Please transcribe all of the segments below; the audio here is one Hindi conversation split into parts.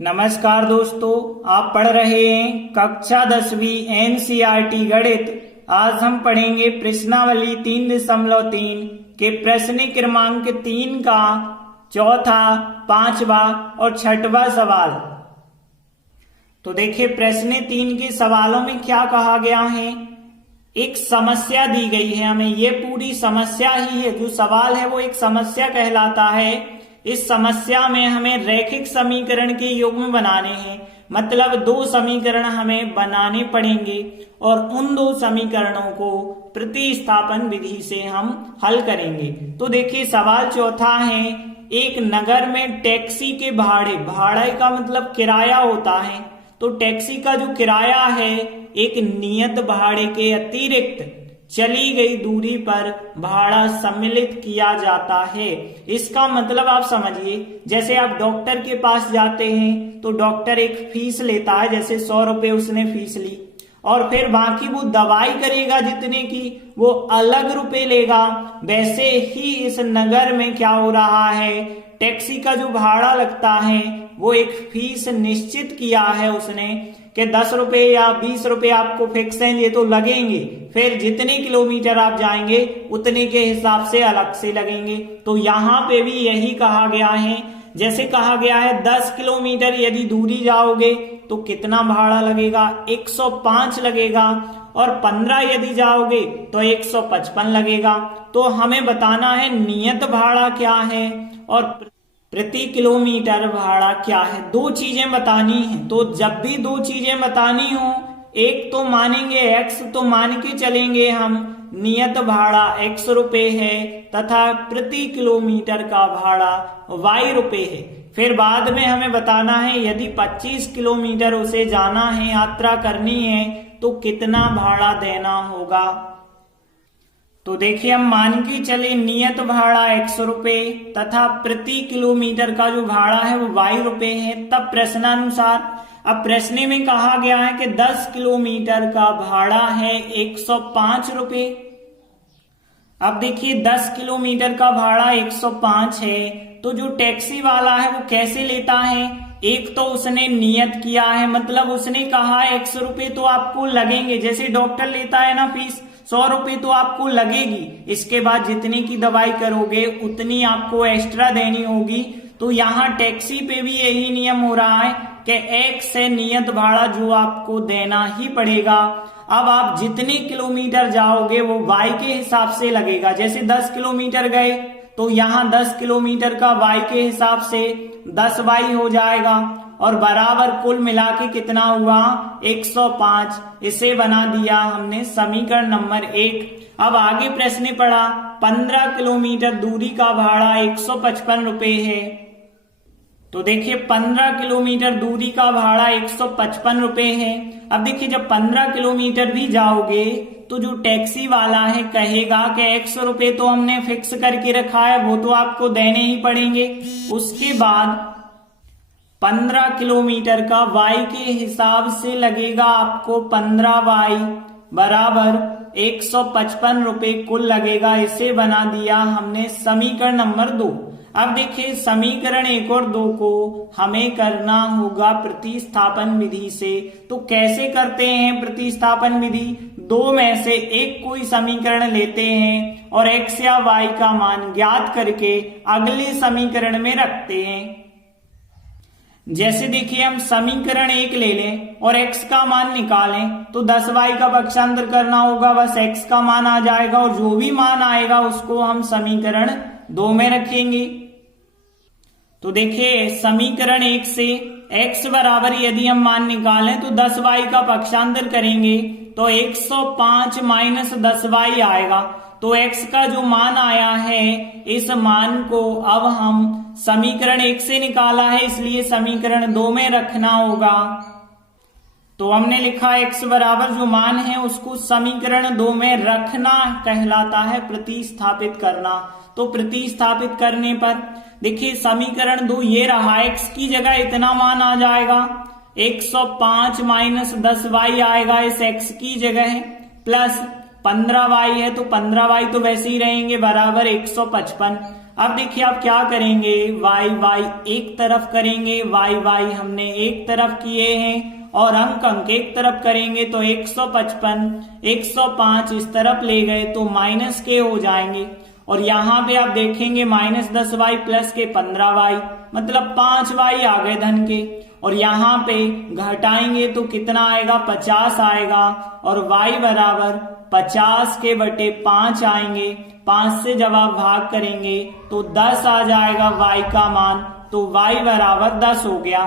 नमस्कार दोस्तों, आप पढ़ रहे हैं कक्षा 10वीं एनसीईआरटी गणित। आज हम पढ़ेंगे प्रश्नावली 3.3 के प्रश्न क्रमांक 3 का चौथा, पांचवा और छठवां सवाल। तो देखिए प्रश्न 3 के सवालों में क्या कहा गया है। एक समस्या दी गई है हमें, ये पूरी समस्या ही है। जो सवाल है वो एक समस्या कहलाता है। इस समस्या में हमें रैखिक समीकरण के युग्म बनाने हैं, मतलब दो समीकरण हमें बनाने पड़ेंगे और उन दो समीकरणों को प्रतिस्थापन विधि से हम हल करेंगे। तो देखिए सवाल चौथा है, एक नगर में टैक्सी के भाड़े का मतलब किराया होता है। तो टैक्सी का जो किराया है एक नियत भाड़े के अतिरिक्त चली गई दूरी पर भाड़ा सम्मिलित किया जाता है। इसका मतलब आप समझिए, जैसे आप डॉक्टर के पास जाते हैं तो डॉक्टर एक फीस लेता है, जैसे 100 रुपए उसने फीस ली और फिर बाकी वो दवाई करेगा जितने की वो अलग रुपए लेगा। वैसे ही इस नगर में क्या हो रहा है, टैक्सी का जो भाड़ा लगता है वो एक फीस निश्चित किया है उसने कि 10 रुपए या 20 रुपए आपको फिक्स हैं, ये तो लगेंगे। फिर जितने किलोमीटर आप जाएंगे उतने के हिसाब से अलग से लगेंगे। तो यहाँ पे भी यही कहा गया है। जैसे कहा गया है 10 किलोमीटर यदि दूरी जाओगे तो कितना भाड़ा लगेगा, 105 लगेगा, और 15 यदि जाओगे तो 155 लगेगा। तो हमें बताना है नियत भाड़ा क्या है और प्रति किलोमीटर भाड़ा क्या है। दो चीजें बतानी है। तो जब भी दो चीजें बतानी हो, एक तो मानेंगे x, तो मान के चलेंगे हम नियत भाड़ा x रुपए है तथा प्रति किलोमीटर का भाड़ा y रुपए है। फिर बाद में हमें बताना है यदि 25 किलोमीटर उसे जाना है, यात्रा करनी है, तो कितना भाड़ा देना होगा। तो देखिए हम मान के चले नियत भाड़ा 100 रुपए तथा प्रति किलोमीटर का जो भाड़ा है वो y रुपए है। तब प्रश्नानुसार, अब प्रश्न में कहा गया है कि 10 किलोमीटर का भाड़ा है 105 रुपए। अब देखिए 10 किलोमीटर का भाड़ा 105 है, तो जो टैक्सी वाला है वो कैसे लेता है। एक तो उसने नियत किया है, मतलब उसने कहा 100 रुपए तो आपको लगेंगे। जैसे डॉक्टर लेता है ना फीस, 100 रुपए तो आपको लगेगी। इसके बाद जितने की दवाई करोगे उतनी आपको एक्स्ट्रा देनी होगी। तो यहाँ टैक्सी पे भी यही नियम हो रहा है कि x से नियत भाड़ा जो आपको देना ही पड़ेगा। अब आप जितने किलोमीटर जाओगे वो y के हिसाब से लगेगा। जैसे 10 किलोमीटर गए तो यहाँ 10 किलोमीटर का y के हिसाब से 10y हो जाएगा और बराबर कुल मिला के कितना हुआ 105। इसे बना दिया हमने समीकरण नंबर 1। अब आगे प्रश्न पढ़ा, 15 किलोमीटर दूरी का भाड़ा 155 रुपए है। तो देखिए 15 किलोमीटर दूरी का भाड़ा 155 रुपए है। अब देखिए जब 15 किलोमीटर भी जाओगे तो जो टैक्सी वाला है कहेगा कि 100 रुपए तो हमने फिक्स करके रखा है, वो तो आपको देने ही पड़ेंगे। उसके बाद 15 किलोमीटर का y के हिसाब से लगेगा आपको 15y बराबर 155 रुपए कुल लगेगा। इसे बना दिया हमने समीकरण नंबर 2। अब देखिए समीकरण 1 और 2 को हमें करना होगा प्रतिस्थापन विधि से। तो कैसे करते हैं प्रतिस्थापन विधि, दो में से एक कोई समीकरण लेते हैं और x या y का मान ज्ञात करके अगले समीकरण में रखते हैं। जैसे देखिए हम समीकरण 1 ले लें और x का मान निकालें तो 10y का पक्षांतर करना होगा, बस x का मान आ जाएगा और जो भी मान आएगा उसको हम समीकरण 2 में रखेंगे। तो देखिए समीकरण 1 से x बराबर यदि हम मान निकालें तो 10y का पक्षांतर करेंगे तो 105 माइनस 10y आएगा। तो x का जो मान आया है इस मान को अब हम समीकरण 1 से निकाला है, इसलिए समीकरण 2 में रखना होगा। तो हमने लिखा x बराबर जो मान है उसको समीकरण 2 में रखना कहलाता है प्रतिस्थापित करना। तो प्रतिस्थापित करने पर देखिए समीकरण 2 ये रहा, x की जगह इतना मान आ जाएगा 105 माइनस 10y आएगा इस x की जगह, प्लस 15y है तो 15y तो वैसे ही रहेंगे बराबर 155। अब देखिए आप क्या करेंगे, वाई वाई एक तरफ करेंगे, वाई वाई हमने एक तरफ किए हैं और अंक अंक एक तरफ करेंगे तो 155 105 इस तरफ ले गए तो माइनस के हो जाएंगे। और यहाँ पे आप देखेंगे -10y प्लस के 15y मतलब 5y आ गए धन के। और यहाँ पे घटाएंगे तो कितना आएगा, 50 आएगा और y बराबर 50 के बटे 5 आएंगे। 5 से जब आप भाग करेंगे तो 10 आ जाएगा y का मान, तो y बराबर 10 हो गया।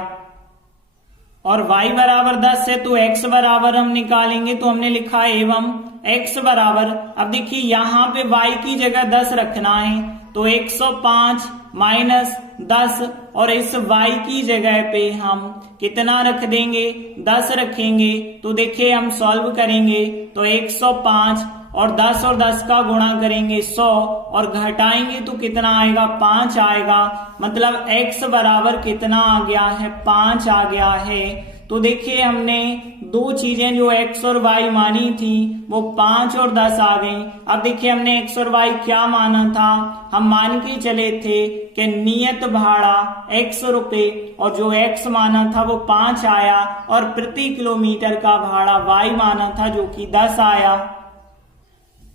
और y बराबर 10 है तो x बराबर हम निकालेंगे, तो हमने लिखा एवं x बराबर, अब देखिए यहाँ पे y की जगह 10 रखना है तो 105 माइनस 10 और इस y की जगह पे हम कितना रख देंगे, 10 रखेंगे। तो देखिए हम सॉल्व करेंगे तो 105 और 10 का गुणा करेंगे 100 और घटाएंगे तो कितना आएगा, 5 आएगा। मतलब x बराबर कितना आ गया है, 5 आ गया है। तो देखिए हमने दो चीजें जो x और y मानी थी वो 5 और 10 आ गई। अब देखिए हमने x और y क्या माना था, हम मान के चले थे कि नियत भाड़ा x रुपए और जो x माना था वो 5 आया और प्रति किलोमीटर का भाड़ा y माना था जो कि 10 आया।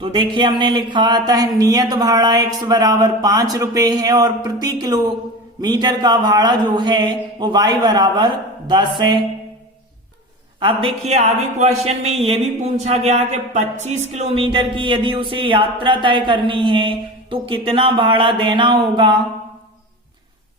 तो देखिए हमने लिखा आता है नियत भाड़ा x बराबर 5 रुपए है और प्रति किलोमीटर का भाड़ा जो है वो y बराबर 10 है। अब देखिए आगे क्वेश्चन में ये भी पूछा गया कि 25 किलोमीटर की यदि उसे यात्रा तय करनी है तो कितना भाड़ा देना होगा।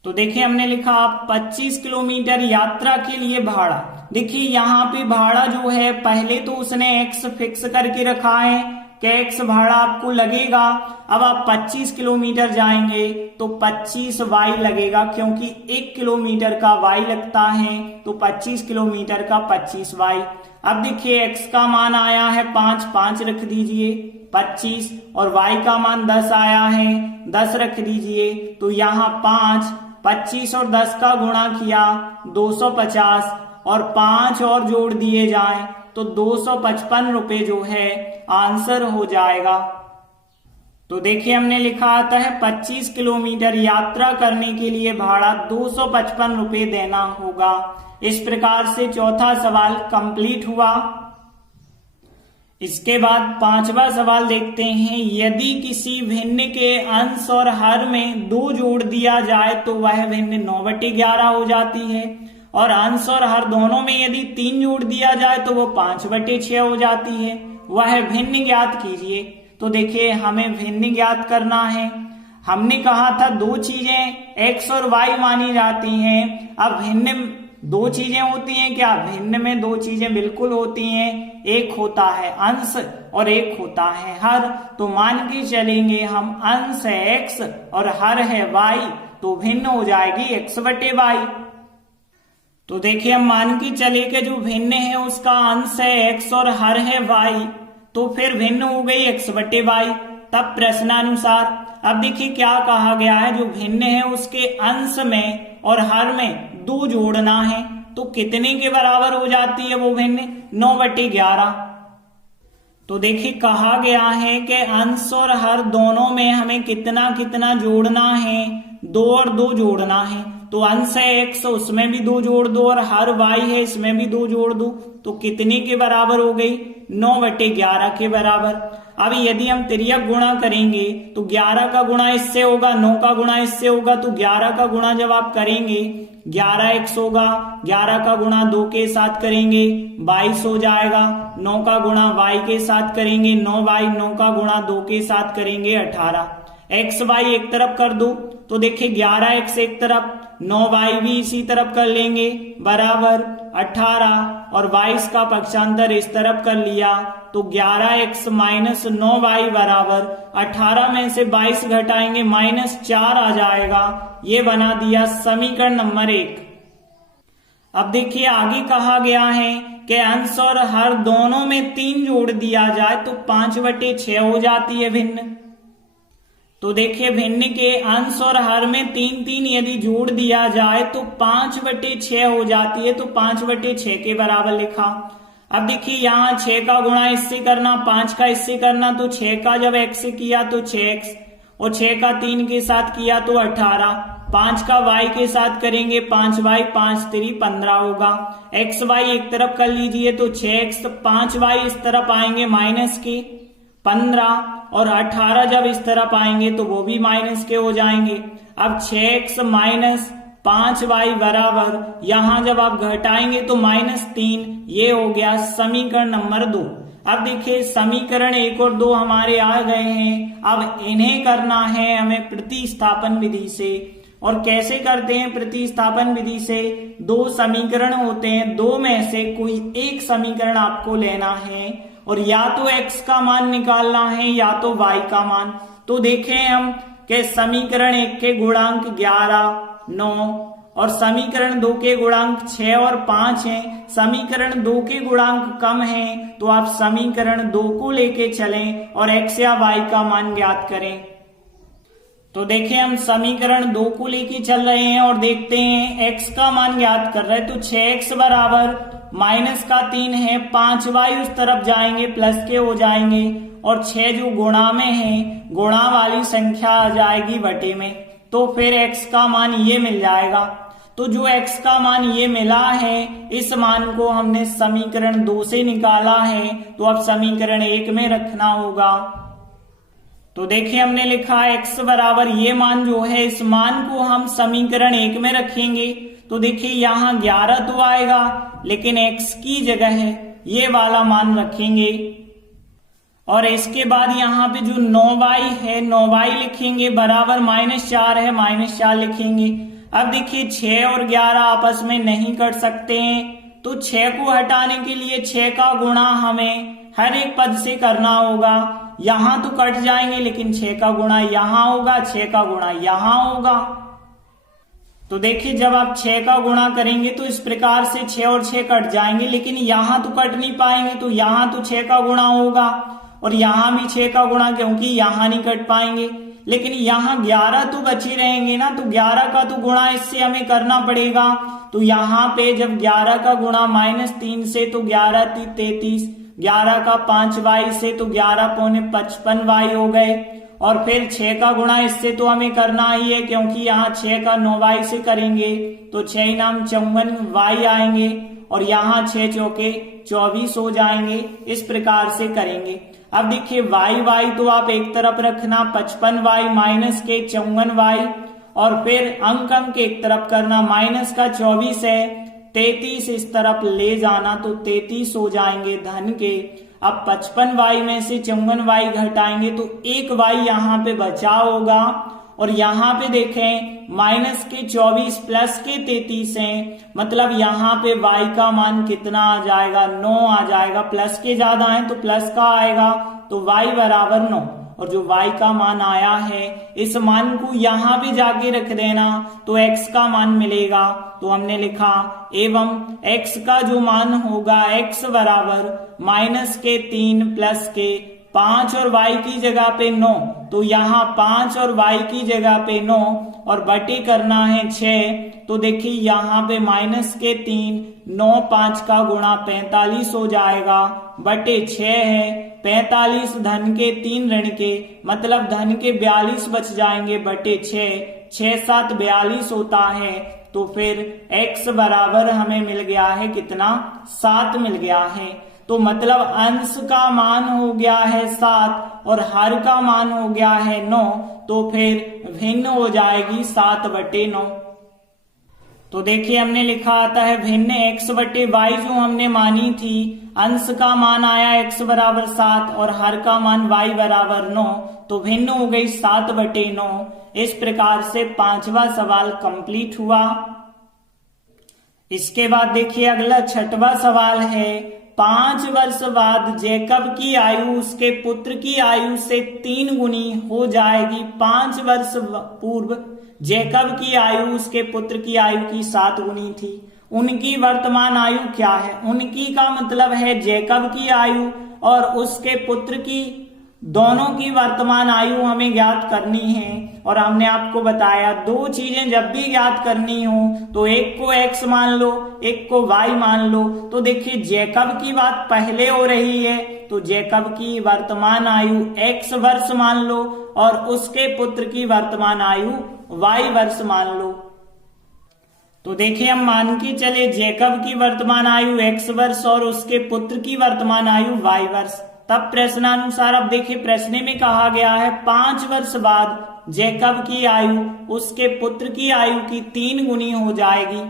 तो देखिए हमने लिखा 25 किलोमीटर यात्रा के लिए भाड़ा, देखिए यहाँ पे भाड़ा जो है पहले तो उसने x फिक्स करके रखा है कि x भाड़ा आपको लगेगा। अब आप 25 किलोमीटर जाएंगे तो 25y लगेगा क्योंकि 1 किलोमीटर का y लगता है तो 25 किलोमीटर का 25y। अब देखिए x का मान आया है 5 रख दीजिए 25 और y का मान 10 आया है 10 रख दीजिए। तो यहाँ 25 और 10 का गुणा किया 250 और 5 और जोड़ दिए जाएं तो 255 रुपए जो है आंसर हो जाएगा। तो देखिए हमने लिखा आता है 25 किलोमीटर यात्रा करने के लिए भाड़ा 255 रुपए देना होगा। इस प्रकार से चौथा सवाल कंप्लीट हुआ। इसके बाद पांचवा सवाल देखते हैं, यदि किसी भिन्न के अंश और हर में 2 जोड़ दिया जाए तो वह भिन्न 9/11 हो जाती है और अंश और हर दोनों में यदि 3 जोड़ दिया जाए तो वो 5/6 हो जाती है। वह भिन्न ज्ञात कीजिए। तो देखिए हमें भिन्न ज्ञात करना है। हमने कहा था दो चीजें x और y मानी जाती हैं। अब भिन्न दो चीजें होती हैं क्या, भिन्न में दो चीजें बिल्कुल होती हैं, एक होता है अंश और एक होता है हर। तो मान के चलेंगे हम अंश है x और हर है y तो भिन्न हो जाएगी x/y। तो देखिए हम मान के चले कि जो भिन्न है उसका अंश है x और हर है y तो फिर भिन्न हो गई x/y। तब प्रश्नानुसार अब देखिए क्या कहा गया है, जो भिन्न है उसके अंश में और हर में 2 जोड़ना है तो कितने के बराबर हो जाती है वो भिन्न, 9/11। तो देखिए कहा गया है कि अंश और हर दोनों में हमें कितना कितना जोड़ना है, 2 और 2 जोड़ना है। तो अंश है x उसमें भी 2 जोड़ दो और हर y है इसमें भी 2 जोड़ दो तो कितने के बराबर हो गई, 9/11 के बराबर। अब यदि हम तिर्यक गुणा करेंगे तो 11 का गुणा इससे होगा, 9 का गुणा इससे होगा, तो 11 का गुणा जब आप करेंगे 11x होगा, 11 का गुणा 2 के साथ करेंगे 22 हो जाएगा, 9 का गुणा y के साथ करेंगे 9y, 9 का गुणा 2 के साथ करेंगे 18। x y एक तरफ कर दो तो देखिए 11x एक तरफ, 9y भी इसी तरफ कर लेंगे बराबर 18 और 22 का पक्षांतर इस तरफ कर लिया तो 11x माइनस 9y बराबर 18 में से 22 घटाएंगे -4 आ जाएगा। ये बना दिया समीकरण नंबर 1। अब देखिए आगे कहा गया है कि अंश और हर दोनों में 3 जोड़ दिया जाए तो 5/6 हो जाती है भिन्न। तो देखिए भिन्न के अंश और हर में 3 यदि जोड़ दिया जाए तो 5/6 हो जाती है, तो 5/6 के बराबर लिखा। अब देखिए यहाँ 6 का गुणा इससे करना, 5 का इससे करना, तो 6 का जब x से किया तो 6x और 6 का 3 के साथ किया तो 18, 5 का y के साथ करेंगे 5y, 5 3 15 होगा। एक्स वाई एक तरफ कर लीजिए तो 6x, 5y इस तरफ आएंगे माइनस के 15 और 18 जब इस तरफ आएंगे तो वो भी माइनस के हो जाएंगे। अब 6x माइनस 5y बराबर, यहां जब आप घटाएंगे तो -3, ये हो गया समीकरण नंबर 2। अब देखिए समीकरण 1 और 2 हमारे आ गए हैं। अब इन्हें करना है हमें प्रतिस्थापन विधि से। और कैसे करते हैं प्रतिस्थापन विधि से? 2 समीकरण होते हैं, 2 में से कोई एक समीकरण आपको लेना है और या तो x का मान निकालना है या तो y का मान। तो देखें हम कि समीकरण 1 के गुणांक 11, 9 और समीकरण 2 के गुणांक 6 और 5 हैं। समीकरण 2 के गुणांक कम हैं तो आप समीकरण 2 को लेके चलें और x या y का मान ज्ञात करें। तो देखें हम समीकरण 2 को लेके चल रहे हैं और देखते हैं x का मान ज्ञात कर रहे हैं। तो 6x बराबर -3 है, 5y उस तरफ जाएंगे प्लस के हो जाएंगे और 6 जो गुणा में है, गुणा वाली संख्या आ जाएगी बटे में, तो फिर x का मान ये मिल जाएगा। तो जो x का मान ये मिला है, इस मान को हमने समीकरण 2 से निकाला है तो अब समीकरण 1 में रखना होगा। तो देखिए हमने लिखा x बराबर ये मान जो है, इस मान को हम समीकरण 1 में रखेंगे तो देखिए यहाँ 11 तो आएगा लेकिन x की जगह है ये वाला मान रखेंगे और इसके बाद यहाँ पे जो 9y है 9y लिखेंगे बराबर -4 है, -4 लिखेंगे। अब देखिए 6 और 11 आपस में नहीं कट सकते हैं तो 6 को हटाने के लिए 6 का गुणा हमें हर एक पद से करना होगा। यहां तो कट जाएंगे लेकिन 6 का गुणा यहां होगा, 6 का गुणा यहां होगा। तो देखिए जब आप 6 का गुणा करेंगे तो इस प्रकार से 6 और 6 कट जाएंगे लेकिन यहां तो कट नहीं पाएंगे तो यहां तो 6 का गुणा होगा और यहां भी 6 का गुणा, क्योंकि यहां नहीं कट पाएंगे। लेकिन यहाँ 11 तो बचे रहेंगे ना, तो 11 का तो गुणा इससे हमें करना पड़ेगा। तो यहाँ पे जब 11 का गुणा -3 से तो 11 3 33, 11 का 5y से तो 11 पौने 55y हो गए और फिर 6 का गुणा इससे तो हमें करना ही है क्योंकि यहाँ 6 का 9y से करेंगे तो 6 नाम 54y आएंगे और यहाँ 6 चौके 24 हो जाएंगे। इस प्रकार से करेंगे। अब देखिए y तो आप एक तरफ रखना 55y माइनस के 54y और फिर अंक एक तरफ करना, माइनस का 24 है 33 इस तरफ ले जाना तो 33 हो जाएंगे धन के। अब 55y में से 54y घटाएंगे तो एक y यहाँ पे बचा होगा और यहाँ पे देखें माइनस के 24 प्लस के 33 है, मतलब यहाँ पे y का मान कितना आ जाएगा 9 आ जाएगा। प्लस के ज्यादा है तो प्लस का आएगा तो y बराबर 9 और जो y का मान आया है इस मान को यहाँ पे जाके रख देना तो x का मान मिलेगा। तो हमने लिखा एवं x का जो मान होगा x बराबर -3 प्लस के 5 और y की जगह पे 9, तो यहाँ 5 और y की जगह पे 9 और बटे करना है 6। तो देखिए यहाँ पे -3 9 5 का गुणा 45 हो जाएगा बटे 6 है 45 धन के 3 ऋण के, मतलब धन के 42 बच जाएंगे बटे 6, 6 7 42 होता है। तो फिर x बराबर हमें मिल गया है कितना 7 मिल गया है। तो मतलब अंश का मान हो गया है 7 और हर का मान हो गया है 9, तो फिर भिन्न हो जाएगी 7 बटे 9। तो देखिए हमने लिखा आता है भिन्न x बटे y जो हमने मानी थी, अंश का मान आया x बराबर 7 और हर का मान y बराबर 9, तो भिन्न हो गई 7 बटे 9। इस प्रकार से 5वां सवाल कंप्लीट हुआ। इसके बाद देखिए अगला 6वां सवाल है 5 वर्ष बाद जैकब की आयु उसके पुत्र की आयु से 3 गुनी हो जाएगी। 5 वर्ष पूर्व जैकब की आयु उसके पुत्र की आयु की 7 गुनी थी। उनकी वर्तमान आयु क्या है? उनकी का मतलब है जैकब की आयु और उसके पुत्र की, दोनों की वर्तमान आयु हमें ज्ञात करनी है। और हमने आपको बताया 2 चीजें जब भी ज्ञात करनी हो तो एक को x मान लो, एक को y मान लो। तो देखिए जैकब की बात पहले हो रही है तो जैकब की वर्तमान आयु x वर्ष मान लो और उसके पुत्र की वर्तमान आयु y वर्ष मान लो। तो देखिए हम मान के चले जैकब की वर्तमान आयु x वर्ष और उसके पुत्र की वर्तमान आयु y वर्ष। तब प्रश्नानुसार अब देखिए प्रश्न में कहा गया है 5 वर्ष बाद जैकब की आयु उसके पुत्र की आयु की 3 गुनी हो जाएगी।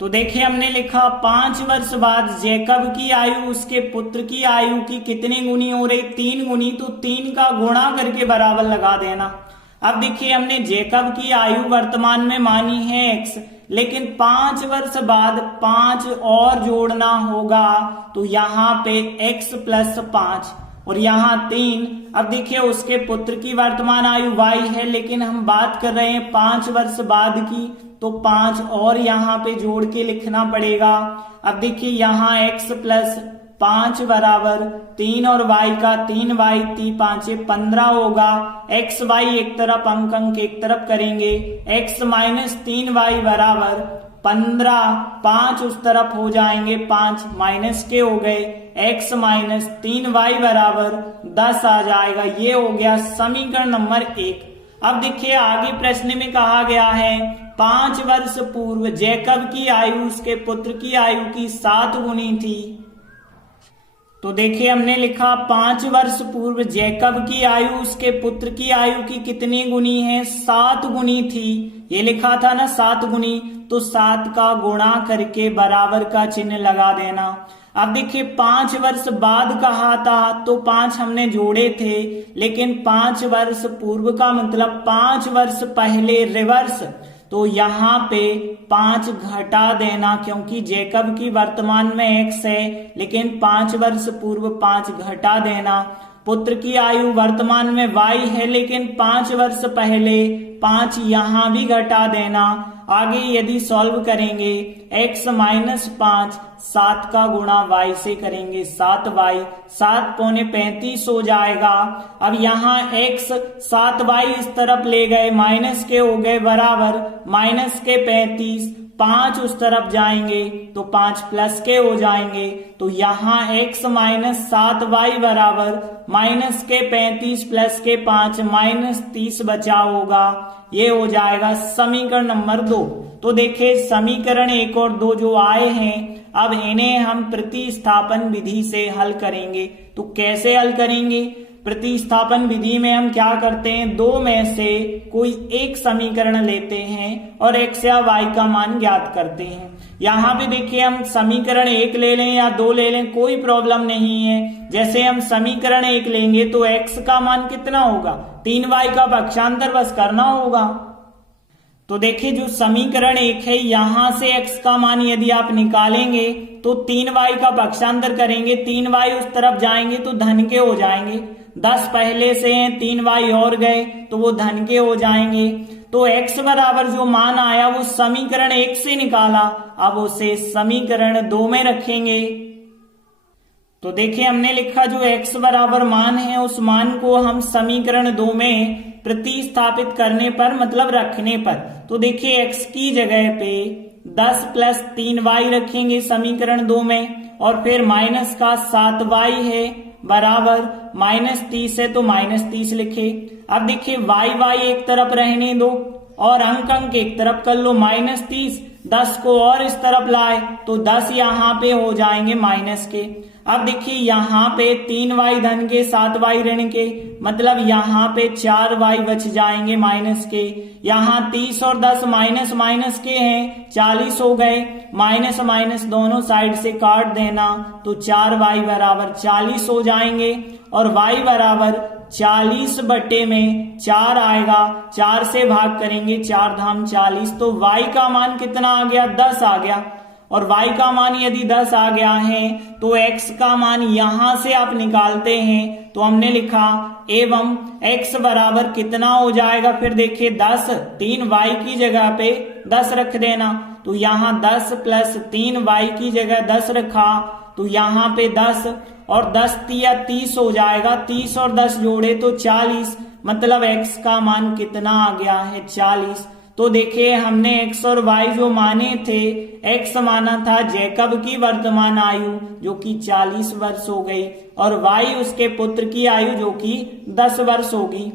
तो देखिए हमने लिखा 5 वर्ष बाद जैकब की आयु उसके पुत्र की आयु की कितनी गुनी हो रही, 3 गुनी। तो 3 का गुणा करके बराबर लगा देना। अब देखिए हमने जैकब की आयु वर्तमान में मानी है x, लेकिन 5 वर्ष बाद 5 और जोड़ना होगा। तो यहाँ पे x प्लस 5 और यहाँ 3। अब देखिए उसके पुत्र की वर्तमान आयु y है, लेकिन हम बात कर रहे हैं 5 वर्ष बाद की, तो 5 और यहाँ पे जोड़ के लिखना पड़ेगा। अब देखिए यहाँ x प्लस 5 बराबर 3 और y का 3y 3 5 15 होगा। x y एक तरफ अंक एक तरफ करेंगे, x माइनस 3y बराबर 15, 5 उस तरफ हो जाएंगे, 5 माइनस के हो गए, x माइनस 3y बराबर 10 आ जाएगा। ये हो गया समीकरण नंबर 1। अब देखिए आगे प्रश्न में कहा गया है 5 वर्ष पूर्व जैकब की आयु उसके पुत्र की आयु की 7 गुनी थी। तो देखिए हमने लिखा 5 वर्ष पूर्व जैकब की आयु उसके पुत्र की आयु की कितनी गुनी है, 7 गुनी थी। ये लिखा था ना 7 गुनी, तो 7 का गुणा करके बराबर का चिन्ह लगा देना। अब देखिए 5 वर्ष बाद कहा था तो 5 हमने जोड़े थे, लेकिन 5 वर्ष पूर्व का मतलब 5 वर्ष पहले रिवर्स। तो यहाँ पे 5 घटा देना, क्योंकि जैकब की वर्तमान में x है, लेकिन 5 वर्ष पूर्व 5 घटा देना। पुत्र की आयु वर्तमान में y है, लेकिन 5 वर्ष पहले 5 यहाँ भी घटा देना। आगे यदि सॉल्व करेंगे x माइनस 5, 7 का गुणा y से करेंगे 7y, 7 पौने 35 हो जाएगा। अब यहाँ x 7y इस तरफ ले गए, माइनस के हो गए बराबर माइनस के 35, 5 उस तरफ जाएंगे तो 5 प्लस के हो जाएंगे। तो यहाँ x माइनस 7y बराबर माइनस के 35 प्लस के 5 माइनस 30 बचा होगा। ये हो जाएगा समीकरण नंबर 2। तो देखिए समीकरण 1 और 2 जो आए हैं, अब इन्हें हम प्रतिस्थापन विधि से हल करेंगे। तो कैसे हल करेंगे? प्रतिस्थापन विधि में हम क्या करते हैं, 2 में से कोई एक समीकरण लेते हैं और x या y का मान ज्ञात करते हैं। यहाँ पे देखिए हम समीकरण 1 ले लें या 2 ले लें, कोई प्रॉब्लम नहीं है। जैसे हम समीकरण 1 लेंगे तो x का मान कितना होगा, 3y का पक्षांतर बस करना होगा। तो देखिए जो समीकरण 1 है, यहां से x का मान यदि आप निकालेंगे तो 3y का पक्षांतर करेंगे, 3y उस तरफ जाएंगे तो धन के हो जाएंगे। 10 पहले से हैं, 3y और गए तो वो धन के हो जाएंगे। तो x बराबर जो मान आया वो समीकरण 1 से निकाला, अब उसे समीकरण 2 में रखेंगे। तो देखिए हमने लिखा जो x बराबर मान है उस मान को हम समीकरण 2 में प्रतिस्थापित करने पर मतलब रखने पर, तो देखिए x की जगह पे 10 प्लस 3y रखेंगे समीकरण 2 में, और फिर माइनस का 7y है बराबर माइनस 30 है तो माइनस 30 लिखे। अब देखिए y एक तरफ रहने दो और अंक एक तरफ कर लो, माइनस 30, 10 को और इस तरफ लाए तो 10 यहाँ पे हो जाएंगे माइनस के। अब देखिए यहाँ पे 3y धन के 7y ऋण के, मतलब यहाँ पे 4y बच जाएंगे माइनस के। यहाँ 30 और 10 माइनस माइनस के हैं, 40 हो गए, माइनस माइनस दोनों साइड से काट देना तो 4y बराबर 40 हो जाएंगे और y बराबर 40 बटे में 4 आएगा। 4 से भाग करेंगे, 4 धाम 40, तो y का मान कितना आ गया, 10 आ गया। और y का मान यदि 10 आ गया है तो x का मान यहां से आप निकालते हैं। तो हमने लिखा एवं x बराबर कितना हो जाएगा, फिर देखिए 10, 3y की जगह पे 10 रख देना, तो यहाँ 10 प्लस 3y की जगह 10 रखा तो यहाँ पे 10 और 10 या 30 हो जाएगा, 30 और 10 जोड़े तो 40, मतलब x का मान कितना आ गया है 40। तो देखिए हमने x और y जो माने थे, x माना था जैकब की वर्तमान आयु जो कि 40 वर्ष हो गई और y उसके पुत्र की आयु जो कि 10 वर्ष होगी।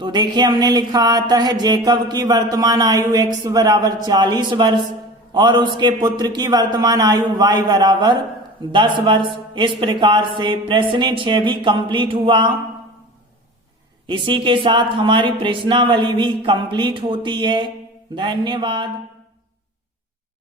तो देखिए हमने लिखा आता है जैकब की वर्तमान आयु x बराबर 40 वर्ष और उसके पुत्र की वर्तमान आयु y बराबर 10 वर्ष। इस प्रकार से प्रश्न 6 भी कंप्लीट हुआ। इसी के साथ हमारी प्रश्नावली भी कंप्लीट होती है। धन्यवाद।